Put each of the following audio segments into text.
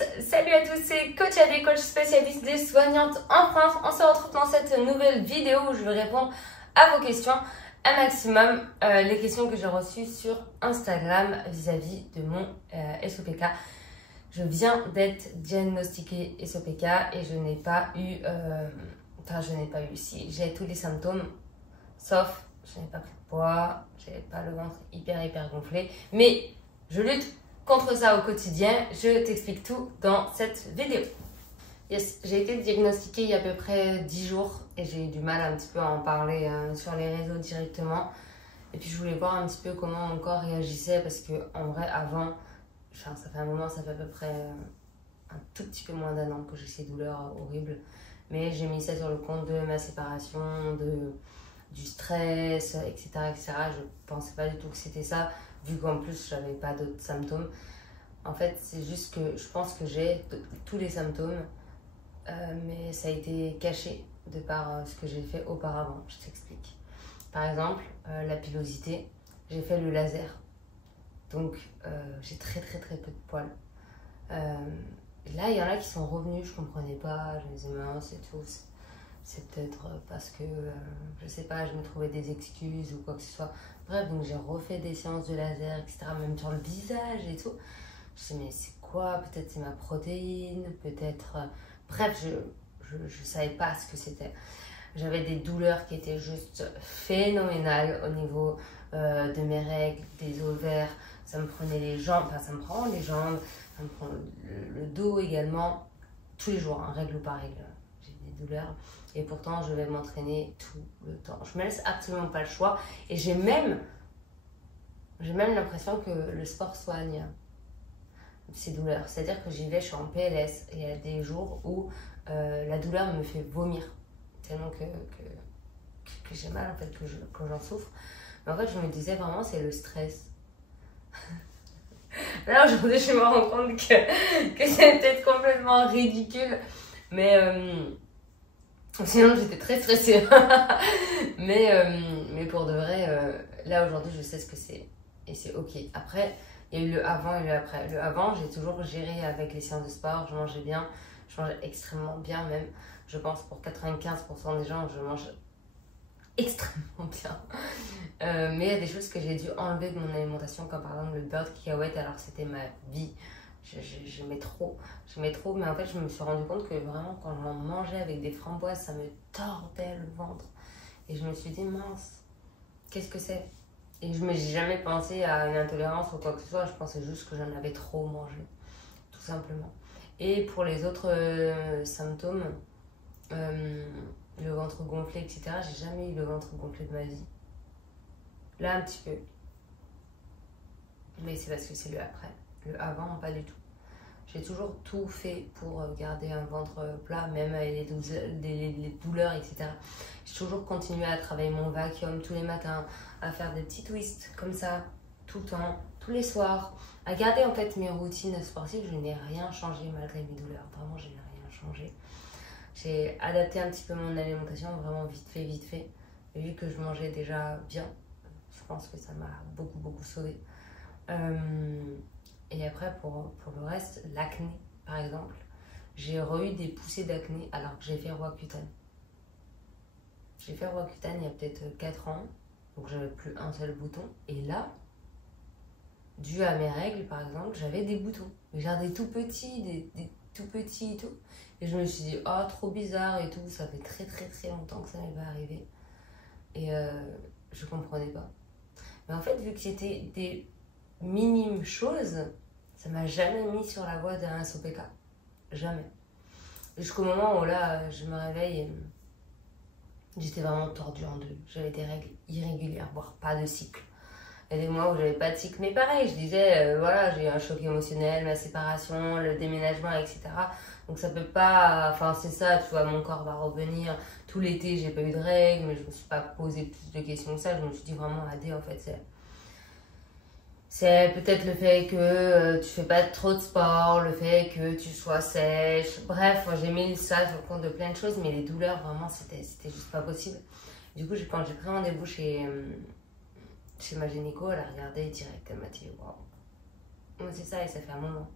Yes, salut à tous, c'est Coach AD, coach spécialiste des soignantes en France. On se retrouve dans cette nouvelle vidéo où je vais répondre à vos questions un maximum. Les questions que j'ai reçues sur Instagram vis-à-vis de mon SOPK. Je viens d'être diagnostiquée SOPK et je n'ai pas eu, si j'ai tous les symptômes, sauf je n'ai pas pris de poids, j'ai pas le ventre hyper gonflé, mais je lutte contre ça au quotidien. Je t'explique tout dans cette vidéo. Yes, j'ai été diagnostiquée il y a à peu près 10 jours et j'ai eu du mal un petit peu à en parler sur les réseaux directement. Et puis je voulais voir un petit peu comment mon corps réagissait parce que en vrai avant, ça fait un moment, ça fait à peu près un tout petit peu moins d'un an que j'ai ces douleurs horribles. Mais j'ai mis ça sur le compte de ma séparation, du stress, etc. Je pensais pas du tout que c'était ça, vu qu'en plus j'avais pas d'autres symptômes. En fait, c'est juste que je pense que j'ai tous les symptômes, mais ça a été caché de par ce que j'ai fait auparavant. Je t'explique. Par exemple, la pilosité, j'ai fait le laser. Donc, j'ai très peu de poils. Là, il y en a qui sont revenus, je comprenais pas, je me disais mince et tout. C'est peut-être parce que, je sais pas, je me trouvais des excuses ou quoi que ce soit. Bref, donc j'ai refait des séances de laser, etc. Même sur le visage et tout. Je me disais, mais c'est quoi? Peut-être c'est ma protéine, peut-être... Bref, je savais pas ce que c'était. J'avais des douleurs qui étaient juste phénoménales au niveau de mes règles, des ovaires. Ça me prenait les jambes, enfin ça me prend les jambes, ça me prend le dos également. Tous les jours, hein, règle par règle, j'ai des douleurs. Et pourtant, je vais m'entraîner tout le temps. Je me laisse absolument pas le choix. Et j'ai même l'impression que le sport soigne ces douleurs. C'est-à-dire que j'y vais, je suis en PLS. Et il y a des jours où la douleur me fait vomir. Tellement que j'ai mal, en fait, que j'en souffre. Mais en fait, je me disais vraiment, c'est le stress. Là, aujourd'hui, je me rends compte que c'est peut-être complètement ridicule. Mais... sinon j'étais très stressée. mais pour de vrai, là aujourd'hui je sais ce que c'est. Et c'est ok. Après, il y a eu le avant et le après. Le avant, j'ai toujours géré avec les séances de sport. Je mangeais bien. Je mangeais extrêmement bien même. Je pense pour 95% des gens, je mange extrêmement bien. Mais il y a des choses que j'ai dû enlever de mon alimentation, comme par exemple le beurre de cacahuète, alors que c'était ma vie. J'aimais trop, mais en fait je me suis rendu compte que vraiment quand j'en mangeais avec des framboises, ça me tordait le ventre. Et je me suis dit mince, qu'est-ce que c'est? Et je n'ai jamais pensé à une intolérance ou quoi que ce soit, je pensais juste que j'en avais trop mangé, tout simplement. Et pour les autres symptômes, le ventre gonflé, etc., j'ai jamais eu le ventre gonflé de ma vie. Là un petit peu. Mais c'est parce que c'est le après. Le avant, pas du tout. J'ai toujours tout fait pour garder un ventre plat, même avec les douleurs, etc. J'ai toujours continué à travailler mon vacuum tous les matins, à faire des petits twists comme ça, tout le temps, tous les soirs, à garder en fait mes routines sportives. Je n'ai rien changé malgré mes douleurs. Vraiment, je n'ai rien changé. J'ai adapté un petit peu mon alimentation, vraiment vite fait. Et vu que je mangeais déjà bien, je pense que ça m'a beaucoup sauvée. Et après, pour le reste, l'acné, par exemple, j'ai eu des poussées d'acné alors que j'ai fait Roaccutane. J'ai fait Roaccutane il y a peut-être 4 ans, donc j'avais plus un seul bouton. Et là, dû à mes règles, par exemple, j'avais des boutons. Mais genre des tout petits, des tout petits et tout. Et je me suis dit, oh, trop bizarre et tout. Ça fait très longtemps que ça m'est pas arrivé. Et je comprenais pas. Mais en fait, vu que c'était des minimes choses, ça m'a jamais mis sur la voie d'un SOPK. Jamais. Jusqu'au moment où là, je me réveille et j'étais vraiment tordue en deux. J'avais des règles irrégulières, voire pas de cycle. Il y a des mois où j'avais pas de cycle, mais pareil, je disais, voilà, j'ai eu un choc émotionnel, ma séparation, le déménagement, etc. Donc ça peut pas, enfin c'est ça, tu vois, mon corps va revenir. Tout l'été, j'ai pas eu de règles, mais je me suis pas posé plus de questions que ça. Je me suis dit vraiment, AD, en fait, c'est peut-être le fait que tu fais pas trop de sport, le fait que tu sois sèche. Bref, j'ai mis ça sur le compte de plein de choses, mais les douleurs, vraiment, c'était juste pas possible. Du coup, quand j'ai pris rendez-vous chez ma gynéco, elle a regardé direct, elle m'a dit waouh, c'est ça et ça fait un moment.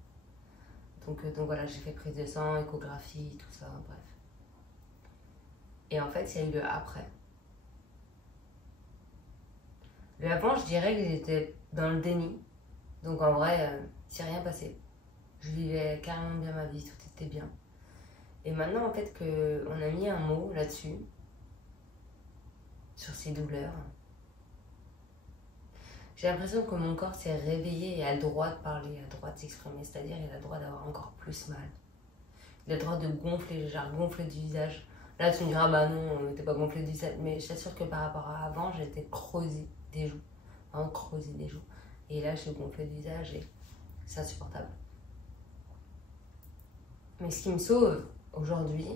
Donc voilà, j'ai fait prise de sang, échographie, tout ça, bref. Et en fait, il y a eu le après. Le avant, je dirais que j'étais dans le déni. Donc en vrai, il s'est rien passé. Je vivais carrément bien ma vie, tout était bien. Et maintenant, en fait, qu'on a mis un mot là-dessus, sur ces douleurs, j'ai l'impression que mon corps s'est réveillé et a le droit de parler, a le droit de s'exprimer. C'est-à-dire, il a le droit d'avoir encore plus mal. Il a le droit de gonfler, genre gonfler du visage. Là, tu me diras, bah non, t'es pas gonflé du visage. Mais je t'assure que par rapport à avant, j'étais creusée des joues. Vraiment creusée des joues. Et là, j'ai gonflé du visage et c'est insupportable. Mais ce qui me sauve aujourd'hui,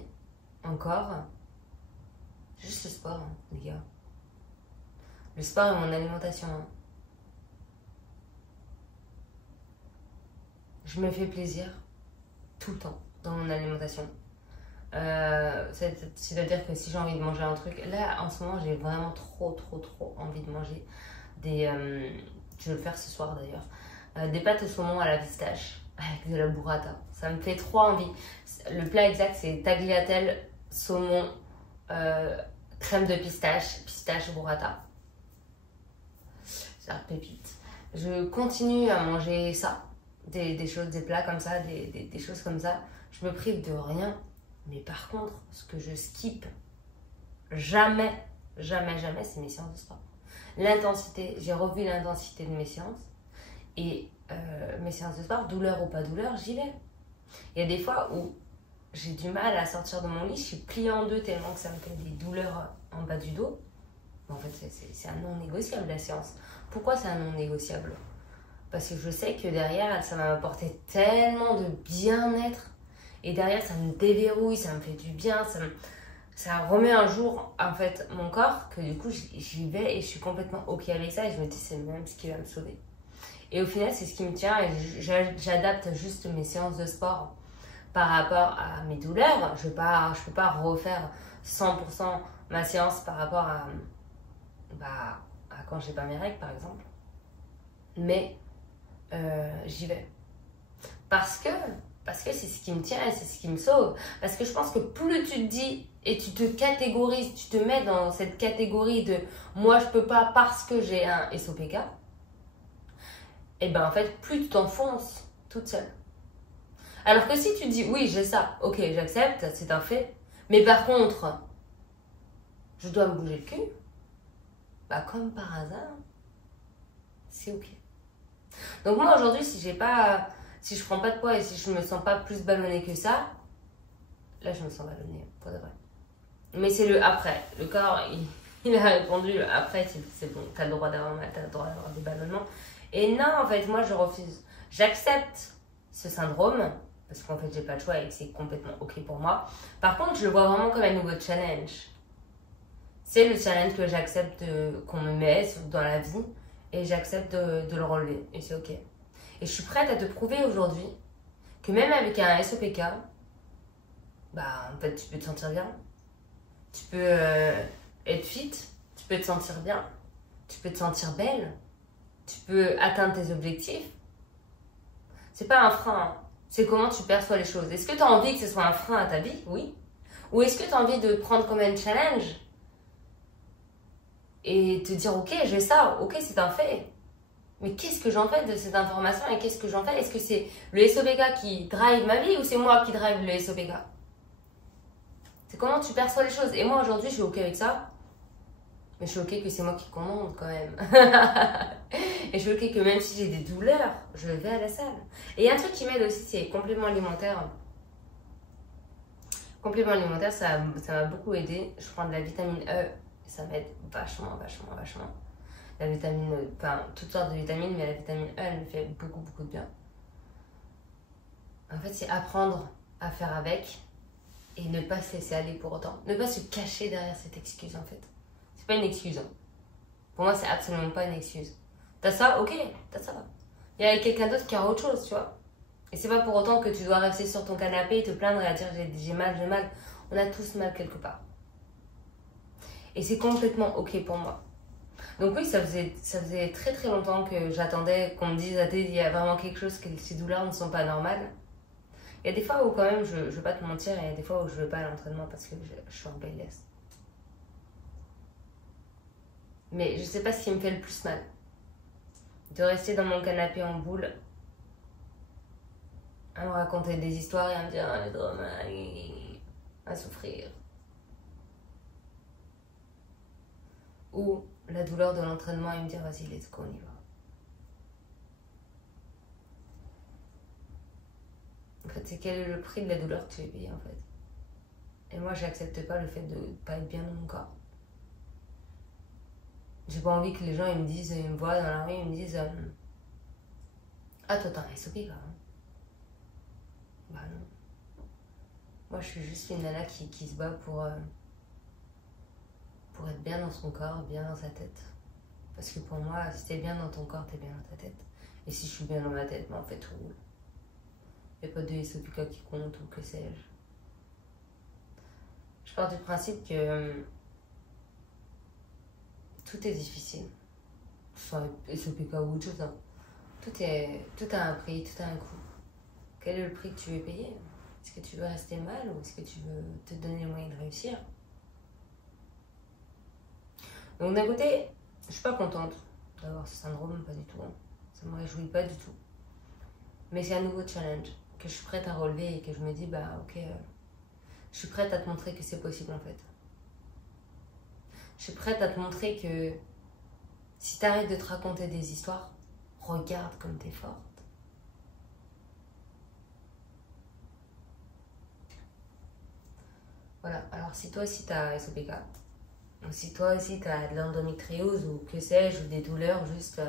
encore, c'est juste le sport, hein, les gars. Le sport et mon alimentation. Hein. Je me fais plaisir tout le temps dans mon alimentation. C'est-à-dire que si j'ai envie de manger un truc, là en ce moment j'ai vraiment trop envie de manger des. Je vais le faire ce soir d'ailleurs. Des pâtes au saumon à la pistache avec de la burrata. Ça me fait trop envie. Le plat exact c'est tagliatelle, saumon, crème de pistache burrata. C'est la pépite. Je continue à manger ça, des choses, des plats comme ça, des choses comme ça. Je me prive de rien. Mais par contre, ce que je skip jamais, c'est mes séances de sport. L'intensité, j'ai revu l'intensité de mes séances. Et mes séances de sport, douleur ou pas douleur, j'y vais. Il y a des fois où j'ai du mal à sortir de mon lit, je suis pliée en deux tellement que ça me fait des douleurs en bas du dos. Mais en fait, c'est un non négociable la séance. Pourquoi c'est un non négociable? Parce que je sais que derrière, ça m'a apporté tellement de bien-être. Et derrière, ça me déverrouille, ça me fait du bien, ça remet un jour, en fait, mon corps, que du coup, j'y vais et je suis complètement OK avec ça. Et je me dis, c'est même ce qui va me sauver. Et au final, c'est ce qui me tient et j'adapte juste mes séances de sport par rapport à mes douleurs. Je peux pas refaire 100% ma séance par rapport à quand j'ai pas mes règles, par exemple. Mais j'y vais. Parce que c'est ce qui me tient et c'est ce qui me sauve. Parce que je pense que plus tu te dis et tu te catégorises, tu te mets dans cette catégorie de moi je peux pas parce que j'ai un SOPK, et ben en fait plus tu t'enfonces toute seule. Alors que si tu dis oui j'ai ça, ok j'accepte, c'est un fait, mais par contre je dois me bouger le cul, bah comme par hasard, c'est ok. Donc moi aujourd'hui si je prends pas de poids et si je me sens pas plus ballonnée que ça, là je me sens ballonnée, pour de vrai. Mais c'est le après. Le corps, il a répondu le après, c'est bon, t'as le droit d'avoir mal, t'as le droit d'avoir des ballonnements. Et non, en fait, moi je refuse. J'accepte ce syndrome, parce qu'en fait j'ai pas le choix et que c'est complètement ok pour moi. Par contre, je le vois vraiment comme un nouveau challenge. C'est le challenge que j'accepte qu'on me met dans la vie et j'accepte de le relever. Et c'est ok. Et je suis prête à te prouver aujourd'hui que même avec un SOPK, bah en fait tu peux te sentir bien. Tu peux être fit, tu peux te sentir bien, tu peux te sentir belle, tu peux atteindre tes objectifs. C'est pas un frein, c'est comment tu perçois les choses. Est-ce que tu as envie que ce soit un frein à ta vie? Oui. Ou est-ce que tu as envie de prendre comme un challenge et te dire ok j'ai ça, ok c'est un fait. Mais qu'est-ce que j'en fais de cette information et qu'est-ce que j'en fais? Est-ce que c'est le SOPK qui drive ma vie ou c'est moi qui drive le SOPK? C'est comment tu perçois les choses. Et moi aujourd'hui je suis ok avec ça. Mais je suis ok que c'est moi qui commande quand même. Et je suis ok que même si j'ai des douleurs, je vais à la salle. Et il y a un truc qui m'aide aussi, c'est complément alimentaire. Complément alimentaire, ça m'a beaucoup aidé. Je prends de la vitamine E et ça m'aide vachement. La vitamine, enfin toutes sortes de vitamines, mais la vitamine E, elle me fait beaucoup de bien. En fait, c'est apprendre à faire avec et ne pas se laisser aller pour autant. Ne pas se cacher derrière cette excuse en fait. C'est pas une excuse. Hein. Pour moi, c'est absolument pas une excuse. T'as ça, ok, t'as ça. Il y a quelqu'un d'autre qui a autre chose, tu vois. Et c'est pas pour autant que tu dois rester sur ton canapé et te plaindre et à dire j'ai mal. On a tous mal quelque part. Et c'est complètement ok pour moi. Donc oui, ça faisait très longtemps que j'attendais qu'on me dise il y a vraiment quelque chose, que ces douleurs ne sont pas normales. Il y a des fois où quand même, je veux pas te mentir, et il y a des fois où je veux pas à l'entraînement parce que je suis en PLS. Mais je sais pas ce qui me fait le plus mal. De rester dans mon canapé en boule, à me raconter des histoires et à me dire ah, les drames, à souffrir. Ou la douleur de l'entraînement et me dire vas-y, let's go, on y va. En fait, c'est quel est le prix de la douleur que tu veux payer en fait. Et moi, j'accepte pas le fait de pas être bien dans mon corps. J'ai pas envie que les gens ils me disent, ils me voient dans la rue, ils me disent ah, toi t'as un SOP quand même. Bah non. Moi, je suis juste une nana qui se bat pour être bien dans son corps, bien dans sa tête. Parce que pour moi, si t'es bien dans ton corps, t'es bien dans ta tête. Et si je suis bien dans ma tête, en fait, tout roule. Il n'y a pas de SOPK qui compte ou que sais-je. Je pars du principe que tout est difficile. Que ce soit SOPK ou autre chose. Hein. Tout a un prix, tout a un coût. Quel est le prix que tu veux payer? Est-ce que tu veux rester mal ou est-ce que tu veux te donner les moyens de réussir? Donc d'un côté, je suis pas contente d'avoir ce syndrome, pas du tout. Hein. Ça me réjouit pas du tout. Mais c'est un nouveau challenge que je suis prête à relever et que je me dis, bah ok, je suis prête à te montrer que c'est possible en fait. Je suis prête à te montrer que si t'arrêtes de te raconter des histoires, regarde comme t'es forte. Voilà, alors si toi aussi t'as SOPK, ou si toi aussi t'as de l'endométriose ou que sais-je, ou des douleurs juste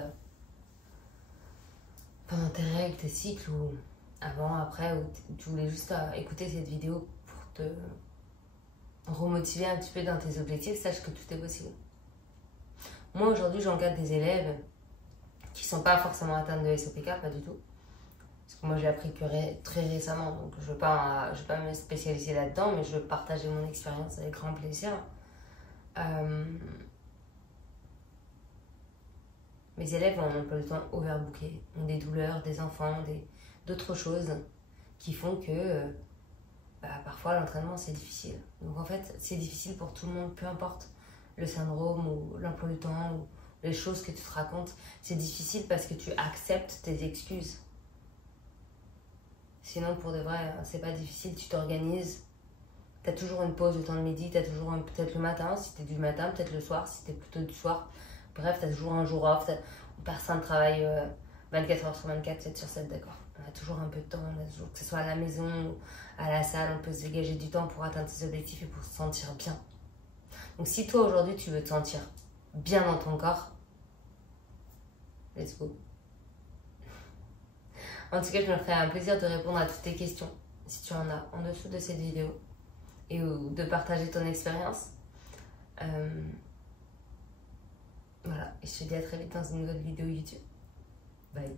pendant tes règles, tes cycles, ou avant, après, ou tu voulais juste écouter cette vidéo pour te remotiver un petit peu dans tes objectifs, sache que tout est possible. Moi aujourd'hui j'encadre des élèves qui sont pas forcément atteints de SOPK, pas du tout. Parce que moi j'ai appris que très récemment, donc je ne veux pas me spécialiser là-dedans, mais je veux partager mon expérience avec grand plaisir. Mes élèves ont un emploi du temps overbooké, ont des douleurs, des enfants, d'autres choses qui font que parfois l'entraînement c'est difficile. Donc en fait c'est difficile pour tout le monde, peu importe le syndrome ou l'emploi du temps ou les choses que tu te racontes. C'est difficile parce que tu acceptes tes excuses. Sinon pour de vrai c'est pas difficile, tu t'organises. T'as toujours une pause le temps de midi, t'as toujours peut-être le matin, si t'es du matin, peut-être le soir, si t'es plutôt du soir. Bref, t'as toujours un jour off, personne ne travaille 24 heures sur 24, 7 sur 7, d'accord. On a toujours un peu de temps, que ce soit à la maison ou à la salle, on peut se dégager du temps pour atteindre ses objectifs et pour se sentir bien. Donc si toi aujourd'hui tu veux te sentir bien dans ton corps, let's go. En tout cas, je me ferai un plaisir de répondre à toutes tes questions, si tu en as, en dessous de cette vidéo, et de partager ton expérience. Voilà, et je te dis à très vite dans une nouvelle vidéo YouTube. Bye.